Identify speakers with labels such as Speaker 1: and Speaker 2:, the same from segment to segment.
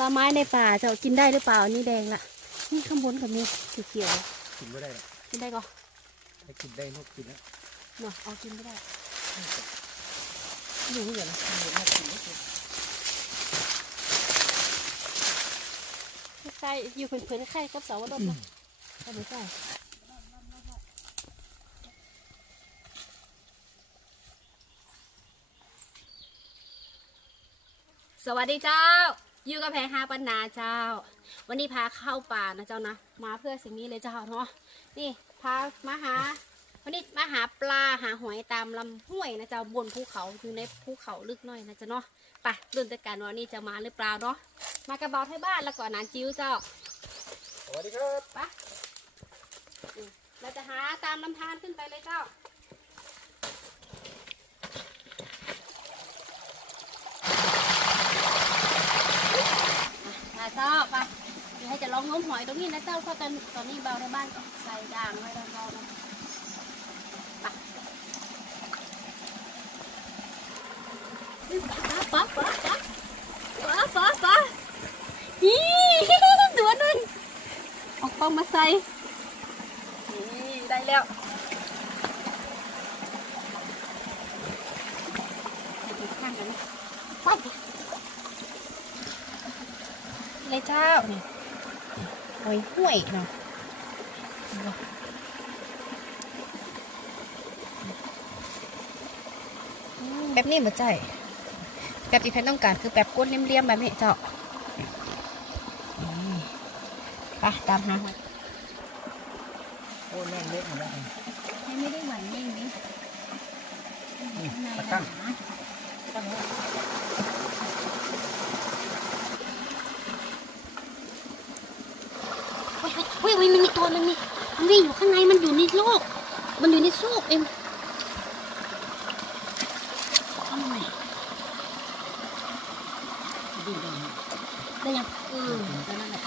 Speaker 1: ลไม้ในป่าจะกินได้หรือเปล่าอันนี่แดงละนี่ข้างบนกับมีสีเขียว
Speaker 2: กินไม่ได้หรอก
Speaker 1: กินได้ก็
Speaker 2: ถ้ากินได้นกกินแล้ว
Speaker 1: เนาะเอากินไม่ได้
Speaker 3: อยู่เหมือนอยู่มากินไม่กิน
Speaker 1: ใช่อยู่เพื่อนๆไข่กับเสาวดมนะเอาไม่ใช่สวัสดีเจ้า อยู่กับแพงฮาปันนาเจ้า วันนี้พาเข้าป่านะเจ้านะ มาเพื่อสิ่งนี้เลยเจ้าเนาะ นี่พามาหา วันนี้มาหาปลาหาหอยตามลำห้วยนะเจ้าบนภูเขาอยู่ในภูเขาลึกหน่อยนะเจ้าเนาะ ไปรุ่นตะการวันนี้จะมาหรือเปล่าเนาะ มากระเบาไทยบ้านแล้วก็นานจิ้วเจ้า
Speaker 2: สวัสดีครับ
Speaker 1: ไปอืมเราจะหาตามลำธารขึ้นไปเลยเจ้า อะเจ้าไปเดี๋ยวให้จะลองงมหอยตรงนี้นะเจ้าเพราะตอนตอนนี้เบาในบ้านก็ใส่ด่างไว้แล้วเจ้านะป๊าป๊าป๊าป๊าป๊าป๊าฮีตัวนึงเอากล้องมาใส่นี่ได้แล้วใส่ถุงข้างกันไป เลยเจ้านี่โอ้ยห่วยเนาะอืมแบบนี้บ่ใจแบบที่แพนต้องการคือแบบก้นเลี่ยมๆแบบนี้เจ้านี่ไปตามหาหอย
Speaker 2: โอ้แน่นเล็กหมดแล้ว
Speaker 1: ไม่ได้หวานยิ่งนี่
Speaker 2: นี่ตะกั้ง
Speaker 3: ตั้งไว้
Speaker 1: เฮ้ยเฮ้ยมันมีตัวมันมีมันวิ่งอยู่ข้างในมันอยู่ในโลก มันอยู่ในโซกเอ็มทำไม
Speaker 3: ดีเลย
Speaker 1: ได้ยังเออตอนนั้นแหละ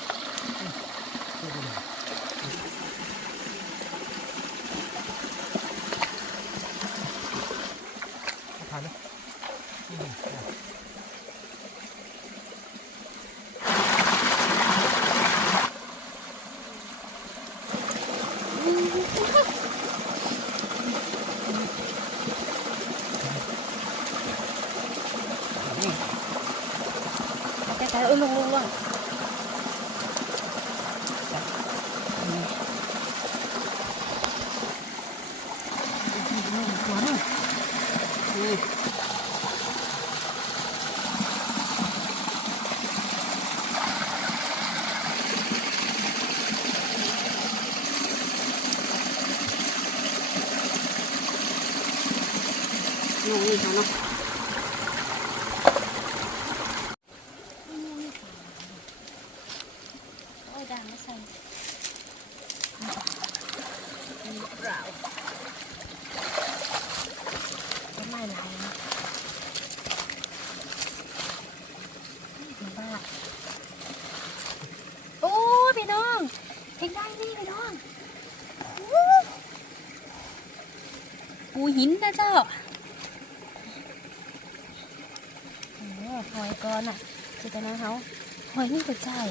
Speaker 2: ทานไหมอืมได้
Speaker 1: แต่แต่เออลงลงลงตัวนึงนี่นี่นี่เขาเนาะ โอ้ยด่างไม่ใส่มีเปล่าก็ไม่ไหลนะบ้าโอ้ยพี่น้องเห็นได้นี่พี่น้องอู้ปูหินนะเจ้าโอ้หอยก้อนอะเจตนาเขาหอยนี่ก็ใช่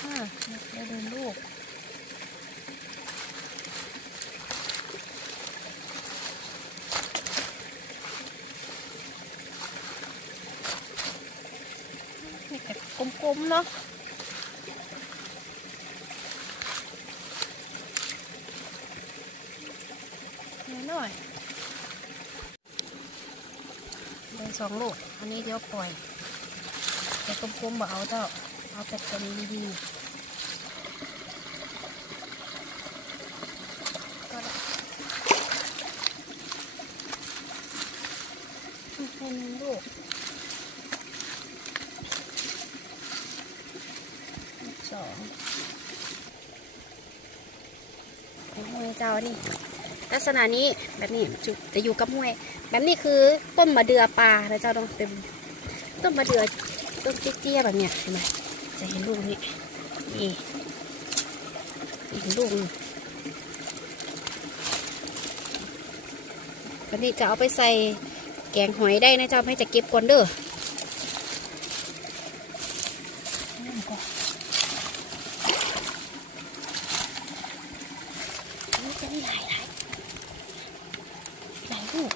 Speaker 1: ค่ะได้เดินลูกนี่แต่กลมๆเนาะนิดหน่อยได้ สองลูก อันนี้เดี๋ยวปล่อย แต่กลมๆบ่เอาเจ้า เอาแต่ตัวนี้ดีๆก็ได้เป็นลูกสองเป็นห้วยเจ้านี่ ลักษณะนี้แบบนี้จุจะอยู่กับห้วย แบบนี้คือต้นมะเดือปลาแล้วเจ้าต้องเต็มต้นมะเดือต้นเตี้ยๆแบบเนี้ยเห็นไหมจะเห็นลูกนี่นี่เห็นลูกวันนี้จะเอาไปใส่แกงหอยได้นะเจ้าไม่จะเก็บก่อนเด้อนี่จะมีหลายหลายหลายลูก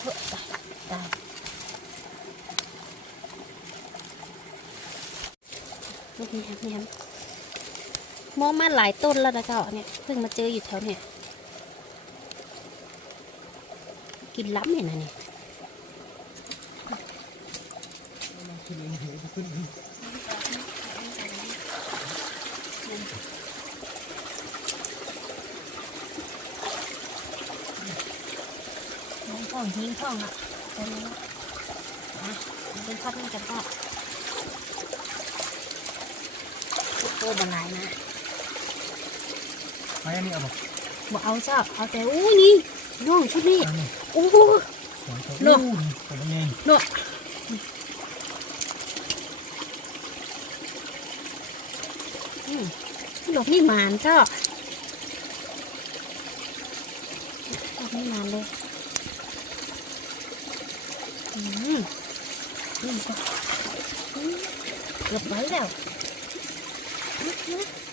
Speaker 1: เฮ้ยตายตายลูก นี้ครับนี่ครับมองมาหลายต้นแล้วนะเจ้าเนี่ยเพิ่งมาเจออยู่แถวเนี่ยกินล้ำเนี่ยนะเนี่ย
Speaker 2: ขึ้นเองเดี๋ยวจะขึ้นเอง
Speaker 1: น้องพ่องทิ้งพ่องอะไปเลยนะอะมันเป็นทอดนี่กันก็ โตบานหลายนะ
Speaker 2: ไม้อันนี้เอาบอก
Speaker 1: บอกเอาจ้าเอาแต่อู้นี่น้องชุดนี้
Speaker 2: อันนี้
Speaker 1: อู้
Speaker 2: สวยครับ
Speaker 1: เนอะ
Speaker 2: อู้แต่ละไง
Speaker 1: เนาะอืมดอกนี่หมานจ้าดอกนี่หมานเลยอืมนี่ก็อืมเกือบไว้แล้ว Mm-hmm.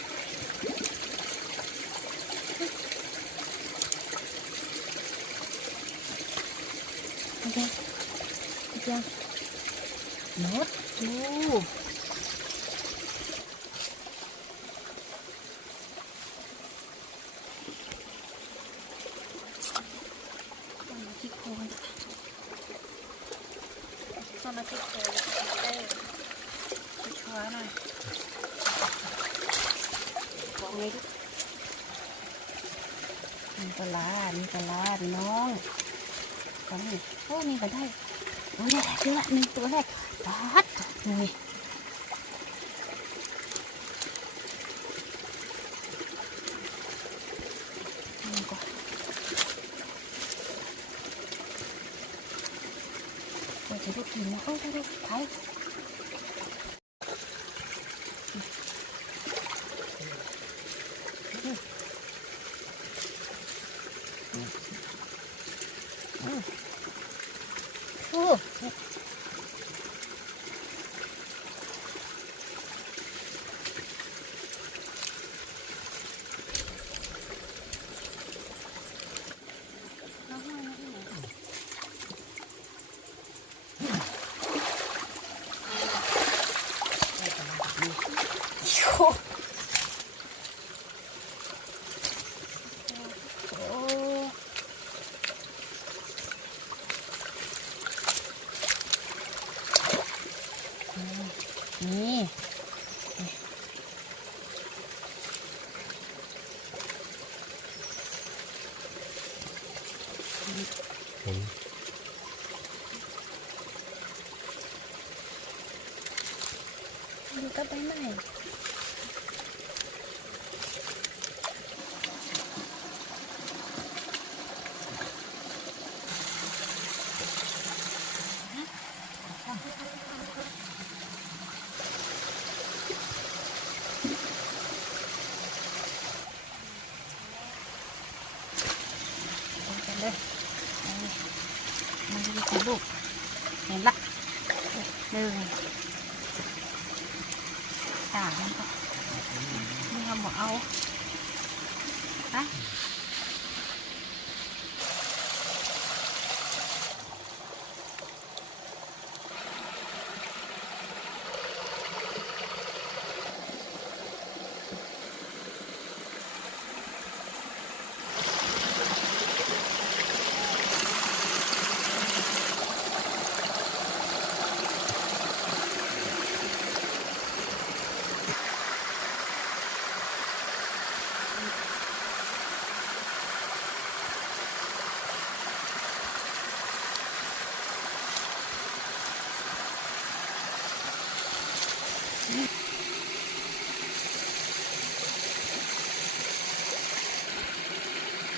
Speaker 1: มีปลามีปลาน้องตอนนี้โอ้นี่ก็ได้โอ้ยได้เยอะหนึ่งตัวแรกปัดเลยนี่ก่อนโอ้ยจะได้กินนะโอ้ยได้ได้ไป โ Thank you.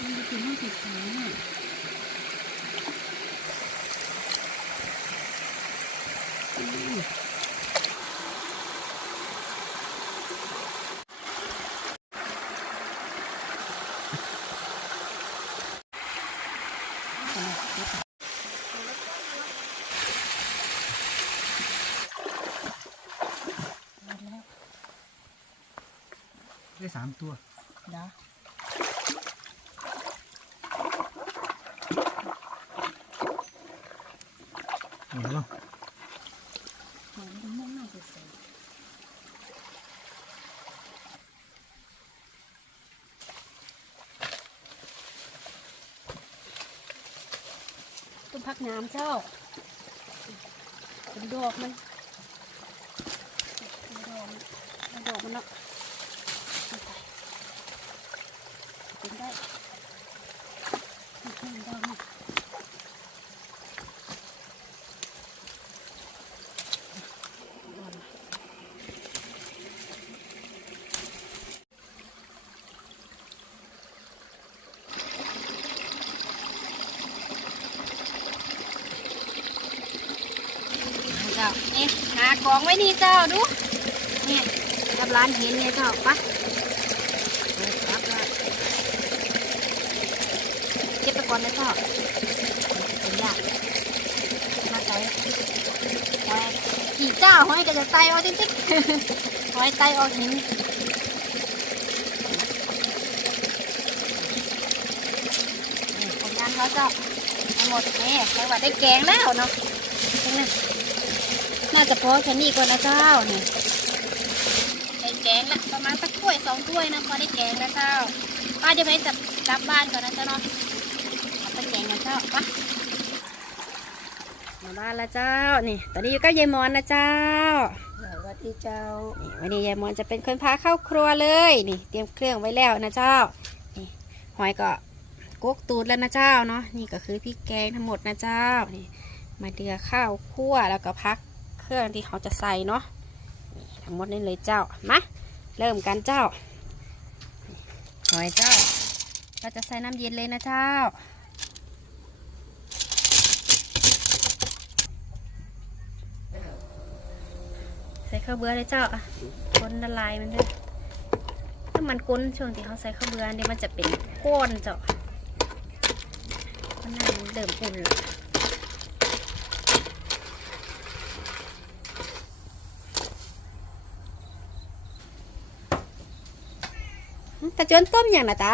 Speaker 1: ันจะกินไม่ติดแขนอะ
Speaker 2: ได้สามตัว
Speaker 3: นะ
Speaker 2: เห็นแล้
Speaker 3: องน่าะ
Speaker 1: ต้นพักน้ำเจ้าเป็นดอกมันเป็นดอกมันดอกมันเนาะเป็นได้เป็นได้อกมันเจ้านี่ หากองไว้นี่เจ้าดูเนี่ยรับร้านเห็นเนี่ยเจ้าปะเอารับละเก็บไปก่อนนะเจ้าเป็นยากมาใส่หอยกี่เจ้าหอยก็จะไตออกติ๊กๆหอยไตออกหินนี่ผลงานเขาเจ้าทั้งหมดนี่ใครว่าได้แกงแล้วเนาะนี่นะ น่าจะพอแค่นี้ก่อนนะเจ้านี่ได้แกงละประมาณสักถ้วยสองถ้วยนะพอได้แกงแล้วเจ้าป้าจะไปจับกลับบ้านก่อนนะเจ้าเนาะเอาไปแกงกันเจ้าไปมาบ้านแล้วเจ้านี่ ตอนนี้อยู่กับยายมอนนะเจ้า
Speaker 3: สวัสดีเจ้า
Speaker 1: นี่วันนี้ยายมอนจะเป็นคนพาเข้าครัวเลยนี่ เตรียมเครื่องไว้แล้วนะเจ้านี่หอยก็กุ๊กตูดแล้วนะเจ้าเนาะนี่ก็คือพริกแกงทั้งหมดนะเจ้านี่มาเดือข้าวคั่วแล้วก็พัก เครื่องที่เขาจะใส่เนาะทั้งหมดนี่เลยเจ้ามาเริ่มกันเจ้าหอยเจ้า เราจะใส่น้ำเย็นเลยนะเจ้าใส่ข้าวเบื่อเลยเจ้าคนละลายมันด้วยถ้ามันก้นช่วงที่เขาใส่ข้าวเบื่อเนี่ยมันจะเป็นก้อนเจ้ามันน่าเริ่มอุ่นแล้ว ตาจนต้มอย่างนะตา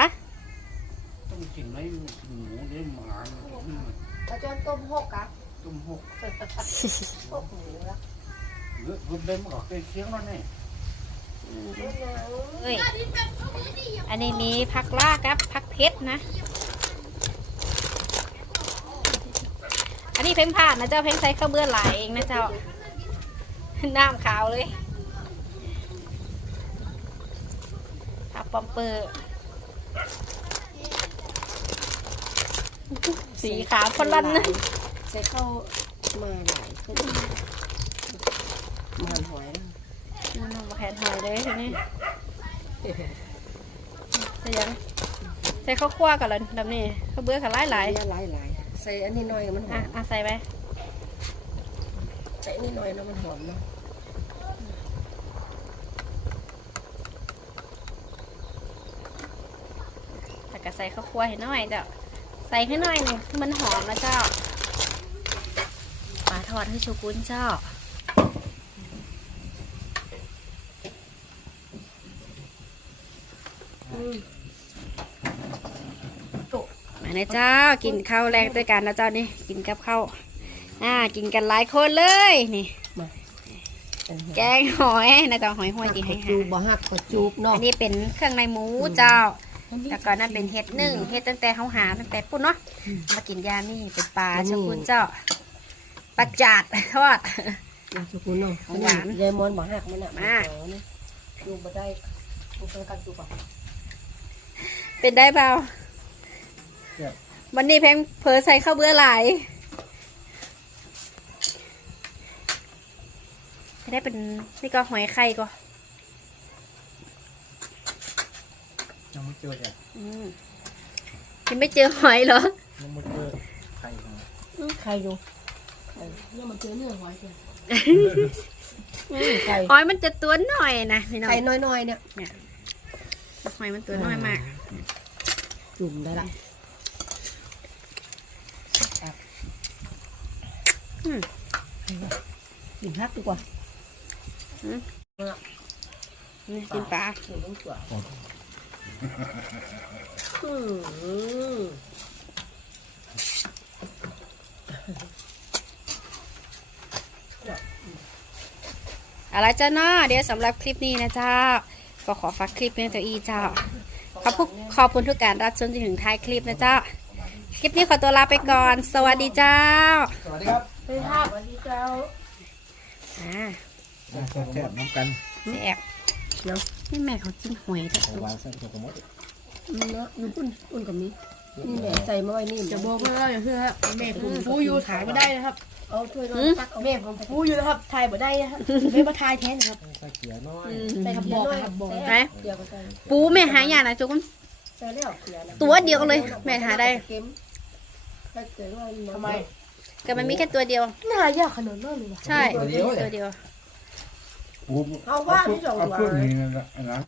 Speaker 4: ต้องกินไหมหมูเลี้ยงหมา
Speaker 3: ตาจนต้มหกอะ
Speaker 4: ต้มหก
Speaker 3: หกหมูละ
Speaker 4: เลือดรุนเต็มออกเคียงแล้วนี่
Speaker 1: เอ้ยอันนี้มีผักลากครับผักเพชรนะ อันนี้เพ่งผ่านนะเจ้าเพ่งใส่ข้าวเบื่อไหลเองนะเจ้าน้ำขาวเลยผัก ปอมเปอร์สีขาวคนลันนะ
Speaker 3: ใส่เข้ามาหลายขึ้นมาหอย
Speaker 1: มันเอามาแขนหอยเลยทีนี้ใส่ยังใส่ข้าวคั่วก่อนเลยแบบนี้ข้าวเบื่อขาหลายหลาย
Speaker 3: หลายหลายใส่อันนี้หน่อยมันห
Speaker 1: อะ
Speaker 3: อม
Speaker 1: อะใส่ไป
Speaker 3: ใส่อันนี้หน่อยนะมันหอมเนาะ
Speaker 1: แต่ก็ใส่ข้าวคั่วให้หน่อยเจ้าใส่ให้หน่อยหนึ่งให้มันหอมนะเจ้าปลาทอดให้ชูกุนเจ้ามานะเจ้ากินข้าวแรงด้วยกันนะเจ้านี่กินกับข้าวอ่ากินกันหลายคนเลยนี่แกงหอยนะเจ้าหอยห้วยที่ให้
Speaker 3: จู
Speaker 1: หา
Speaker 3: บบ่หักก็จูบเนาะ
Speaker 1: อันนี้เป็นเครื่องในหมูเจ้า แล้วก็นั่นเป็นเห็ดนึ่งเห็ดตั้งแต่เขาหาตั้งแต่ปุ่นเนาะมากินยามนี่เป็นปลาเจ้าคุณเจ้าปลาจาดทอด
Speaker 3: มาสุกุนเนาะ
Speaker 1: หวาน
Speaker 3: เลมอนบ่หักมันอะ
Speaker 1: มา
Speaker 3: จูบบ่ได้จูบเป็นการจูบอะ
Speaker 1: เป็นได้เปล่าวันนี้แพงเพอใส่ข้าวเบื่อหลายได้เป็นนี่ก็หอยไข่ก็
Speaker 2: ยังไม่เจอเนี่ย
Speaker 1: อืมยังไม่เจอหอยเหรอ
Speaker 2: ยังไม่เจอไข่ของ
Speaker 3: ใครอยู่ใครเนี่ยมันเจอเนื้อหอยเจอไข่
Speaker 1: หอยมันจะตัวหน่อยนะพี่น้อง
Speaker 3: ไข่น้อยๆเนี่ย
Speaker 1: หอยมันตัวน้อยมาก
Speaker 3: จุ่มได้ละ
Speaker 1: อืม
Speaker 3: จุ่มฮักดีกว่า
Speaker 1: นี่กินปลา
Speaker 3: เดี๋ยวต้องกว่าอืม
Speaker 1: อะไรจ้าเนาะเดี๋ยวสำหรับคลิปนี้นะเจ้า ก็ขอฝากคลิปเพียงตัวอีเจ้า ขอบคุณขอบคุณทุกการรับชมจนถึงท้ายคลิปนะเจ้า คลิปนี้ขอตัวลาไปก่อน สวัสดีเจ้า
Speaker 2: สวัสดีครับ
Speaker 3: ไปภาพวันนี้เจ้า
Speaker 1: อ่า
Speaker 2: แซ่บๆน้ำกัน
Speaker 1: แซ่บ นี่แม่เขากินหอยแต่
Speaker 2: ของหวานใส่ถั่วกระมด
Speaker 3: อืมเนาะอยู่อุ่นอุ่นกับนี้นี่แหละใส่มาไว้นี่
Speaker 5: จะบอกว่าอย่าเชื่อครับแม่ผมฟูอยู่ถ่ายไม่ได้นะครับ
Speaker 3: เอาถ้วยร้อนตักเอา
Speaker 5: แม่ผมฟูอยู่นะครับถ่ายไม่ได้นะครับไม่มาถ่ายแทนนะครับ
Speaker 2: ใส่เกลือน้อย
Speaker 5: ใส่ครับบอกครับบอก
Speaker 1: ไหน
Speaker 3: เดี๋ยวก็ใส่
Speaker 1: ปูแม่หายากนะจุ๊ก
Speaker 3: ใส่แล้วเกลือนะ
Speaker 1: ตัวเดียวเลย แม่หาได้
Speaker 3: เค็มใส่เกลือด้วย
Speaker 5: ทำไม
Speaker 1: ก็มันมีแค่ตัวเดียว
Speaker 5: น่ายากขนาดนั้นเลยวะ
Speaker 1: ใช่ตัวเดียว
Speaker 3: เอาว่าที่สอง
Speaker 4: เ